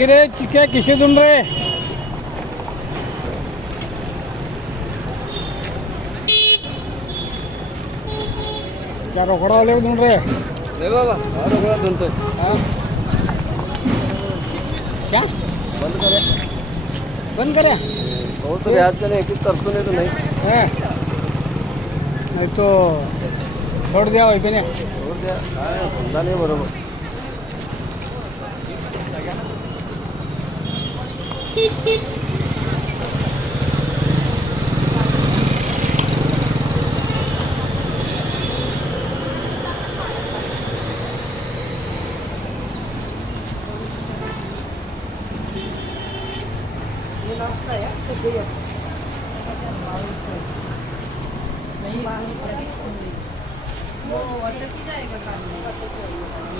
चिक्की रे चिक्क्या किशेतून रे क्या रोकडा आले होतून रे बाबा रोकडा धुनतोय क्या बंद करूया बंद करूया हो तर आजकाल एक करतो नाही तर नाही नाही तो सोड द्या होय की नाही हो द्या काय धंदा नाही बरोबर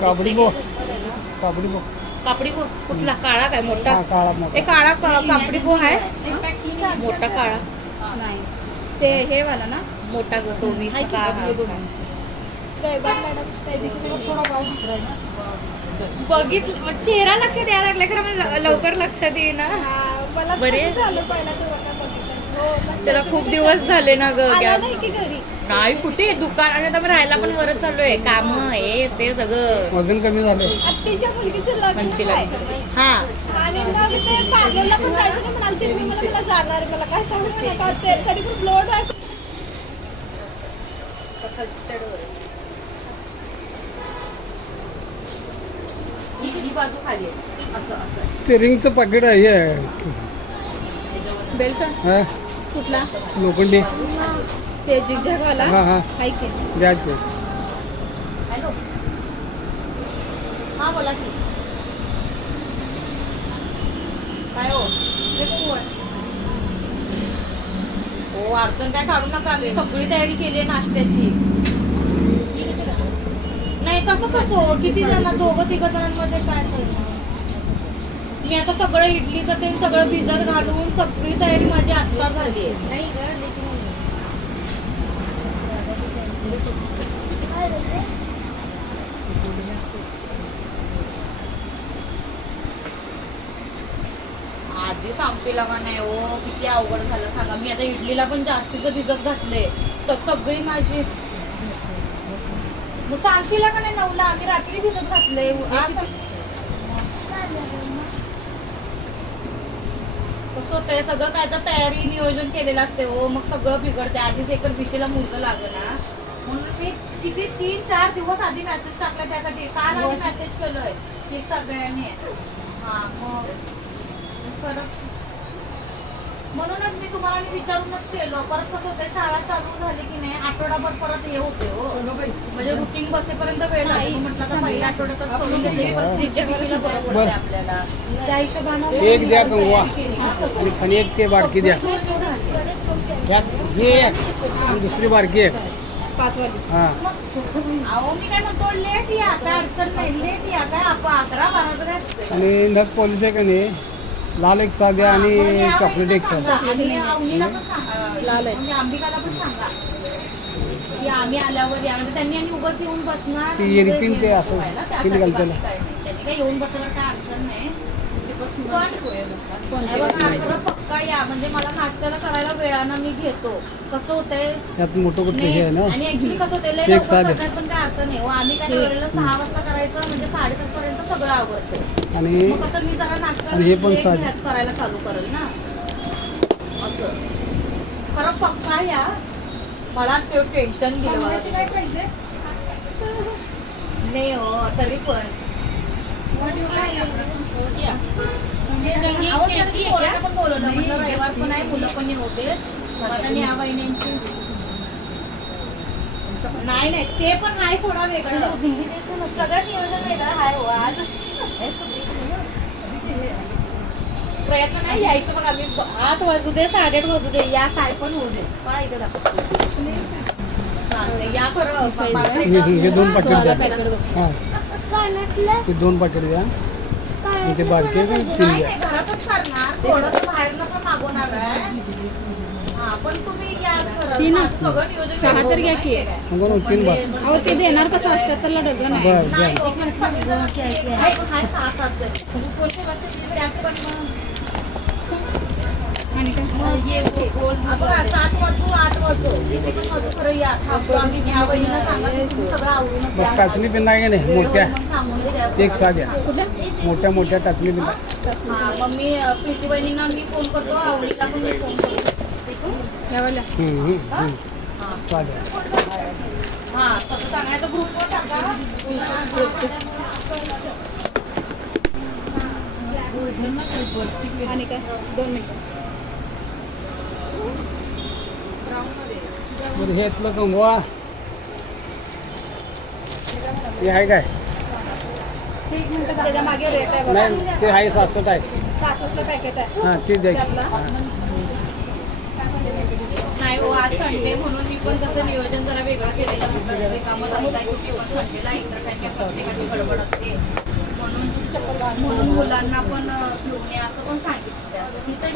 काबडी बो काबडी बो कापडी पो कुठला काळा काय मोठा हा काळा मोठा ते काळा कापडी पो आहे मोठा काळा नाही ते हे वाला ना मोठा ग तो 20 का बघितलं चेहरा लक्षात यायला लागला खरं मला लवकर लक्षात येईना मला बरे झालं पहिला ते वाला बघितलं. त्याला खूप दिवस झाले ना ग आला नाही की घरी नाही कुठे दुकान आणि आता मी राहायला पण वरच चाललोय काम हे ते सगळं वजन कमी झाले आत्तीच्या मुलगीचं लग्न पंचीला आहे. हा आणि मग ते पार्लरला पण जायचं ना म्हणाल मी मला जाणार मला काय सांगू नका तरी पण लोड आहे ही बाजू खाली आहे असं असं ते रिंगचं पाकिट आहे हे बेल्ट हा कुठला लोखंडी ते जिगझॅग वाला हा हा हाय की द्यायचे हॅलो हा बोला की काय हो ते कोण आहे? हो अडचण काय काढू नका मी सगळी तयारी केली आहे नाश्त्याची नाही कसं कसं किती जण दोघं तिघ जणांमध्ये काय होईल मी आता सगळं इडलीचं ते सगळं भिजत घालून सगळी तयारी माझी आत्ता झाली आहे आधी सांगते का नाही हो किती अवघड झालं सांगा मी आता इडलीला पण जास्तीचं भिजत घातलंय सगळी माझी मग सांगशील का नाही 9ला आम्ही रात्री भिजत घातलंय कसं होतंय सगळं काय तर तयारी नियोजन केलेलं असते हो मग सगळं बिघडते आधीच एकर दिशेला मुलगा लागलं ना म्हणून मी किती 3-4 दिवस आधी मेसेज टाकला त्यासाठी काल आधी मेसेज केलोय की सगळ्यांनी हा मग परत म्हणूनच मी तुम्हाला विचारूनच केलं परत कसं होतंय शाळा चालू झाली की नाही आठवडाभर परत हे होते हो म्हणजे रुटीन बसेपर्यंत वेळ नाही म्हटलं तर पहिल्या आठवड्यातच करून घेतली परत जिच्या दिवशीला बरं पडते आपल्याला त्या हिशोबानं एक द्या कंगवा आणि खणी एक ते बारकी द्या यात हे एक आणि दुसरी बारकी एक 5 वाली हा अहो मी काय म्हणतो लेट या काय अडचण नाही लेट या काय आपण 11-12 तरी असते आणि नग पॉलिश आहे का नाही लाल एक साध्या आणि चॉकलेट एक साध्या आणि अवनीला पण सांगा लाल आहे. म्हणजे अंबिकाला पण सांगा की आम्ही आल्यावर या म्हणजे त्यांनी आणि उगाच येऊन बसणार ती येतील ते असं त्यासाठी किती बाकी घालतेला काय नाही. त्यांनी काय येऊन बसायला काय अडचण नाही पण हे बघा, खरं पक्का या म्हणजे मला नाश्त्याला करायला वेळानं मी घेतो कसं होतंय त्यात मोठं कुठलं हे आहे ना आणि ऍक्च्युली कसं होतंय लय एक लवकर साधं. करण्यात पण काय अर्थ नाही हो आम्ही काय ठरवलेलं 6 वाजता करायचं म्हणजे 7:30 पर्यंत सगळं आवडतं आणि मग कसं मी जरा नाश्ता आणि हे पण late साधं. घ्यात करायला चालू करेल ना असं खरं पक्का या मला टेन्शन गेलं नाही हो तरी पण पण बोलवलं म्हटलं रविवार पण आहे मुलं पण होते आणि या बहिणींची नाही ते पण आहे थोडा वेगळं सगळं नियोजन वेगळं आहे हो आज प्रयत्न नाही यायचं मग आम्ही 8 वाजू दे 8:30 वाजू दे या काय पण होऊ दे पण इथं या खरं हे 2 पाकिट द्या हा ते 2 पाकिट द्या आणि ते बारके 3 नाही द्या घरातच करणार थोडंसं बाहेरनं पण मागवणार आहे हा हा पण तुम्ही याच करा. तीन माझं सगळं नियोजन सहा तर घ्या की. मग 3 बस अहो ते देणार कसं 78ला डझन आहे. बर नाही द्या हो, पण सगळं हाय 6-7 जण. कोणते बसते त्याचे पण आणि काय मग ये गोल 7 वाजू 8 वाजू किती पण वाजू खरं या थांबतो आम्ही ह्या बहिणीला सांगा की तुम्ही सगळं आवरूनच मग टाचणी पिंदा आहे का नाही मोठ्या मग सांगूनच या. ते एक साध्या मोठ्या मोठ्या टाचणी पिंदा हा मग मी प्रीती बहिणींना मी फोन करतो आवडीला पण मी फोन करतो यावाल्या साध्या हा तसं सांगायचं ग्रुपवर टाका आणि काय 2 मिनिटं बरं हे इथलं कंगवा हे आहे काय त्याच्या मागे रेट आहे बघा नाही ते आहे 67 आहे 66चं पॅकेट आहे हां ते द्या की. त्यातला नाही हो आज संडे म्हणून मी पण कसं नियोजन जरा वेगळं केलेलं म्हटलं रिकामं असताय तुम्ही पण संडेला एकदा काय प्रत्येकाची गडबड असते म्हणून मुलांना पण घेऊन या असं पण सांगितलं तिथं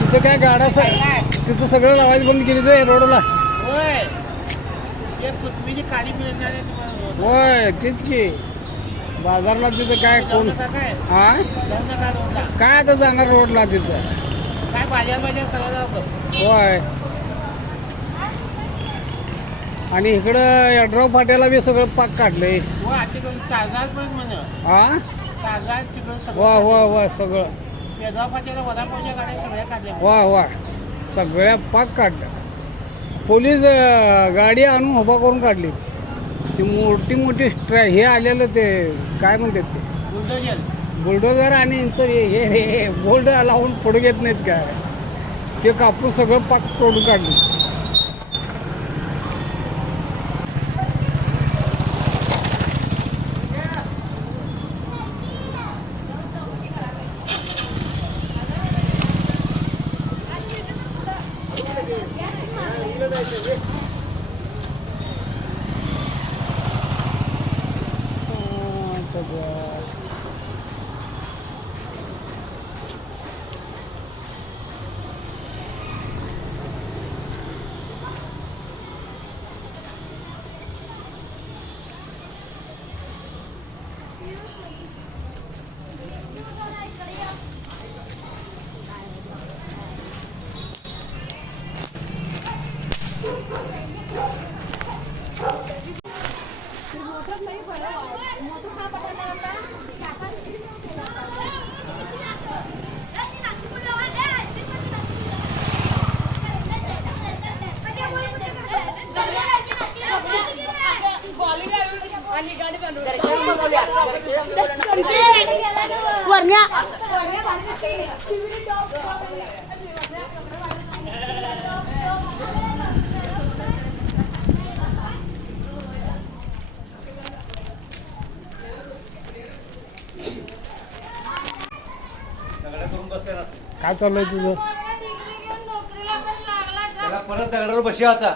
तिथं काय गाडा तिथं सगळं लावायला बंद केली ते रोडला होय ते कोथमीची काळी मिळणार आहे तुम्हाला होय तेच की बाजारला तिथं काय जाऊ कोण नका काय हा जाऊ नका रोडला काय आता जाणार रोडला तिथं काय बाजार करायला हवं होय आणि इकडं यड्राव फाट्याला बी सगळं पाक काढलंय हो आजकाल ताजाच पण म्हण हा ताजा चिकन वा सगळं वा वा सगळं पेदवा फाट्याला वडापावच्या गाड्या सगळ्या काढल्या वा वा सगळ्या पाक काढल्या पोलीस गाडी आणून उभा करून काढली ती मोठी मोठी हे आलेलं ते काय म्हणतात ते बुलडोजर बुलडोझर आणि यांचं हे बोल्ड लावून पुढे घेत नाहीत काय ते कापून सगळं पाक तोडून काढलं काय चाललंय तुझं त्याला परत दगडावर बशी आता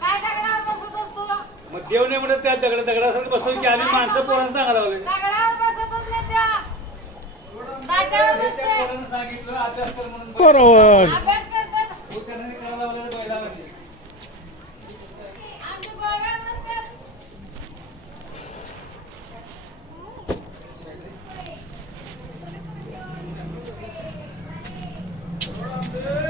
काय दगडावर बसत असतो मग देव नाही म्हणत त्या दगडासाठी बसतो की आम्ही माणसं पोरांना सांगायला लागले दगडावर बसतच नाही त्या दाट्यावर बसते पोरांना सांगितलं अभ्यास कर म्हणून बरोबर अभ्यास करतात हो, त्यांना नाही करायला लावलेलं बैला म्हणजे आमच्या गोळ्या नसतात Hey!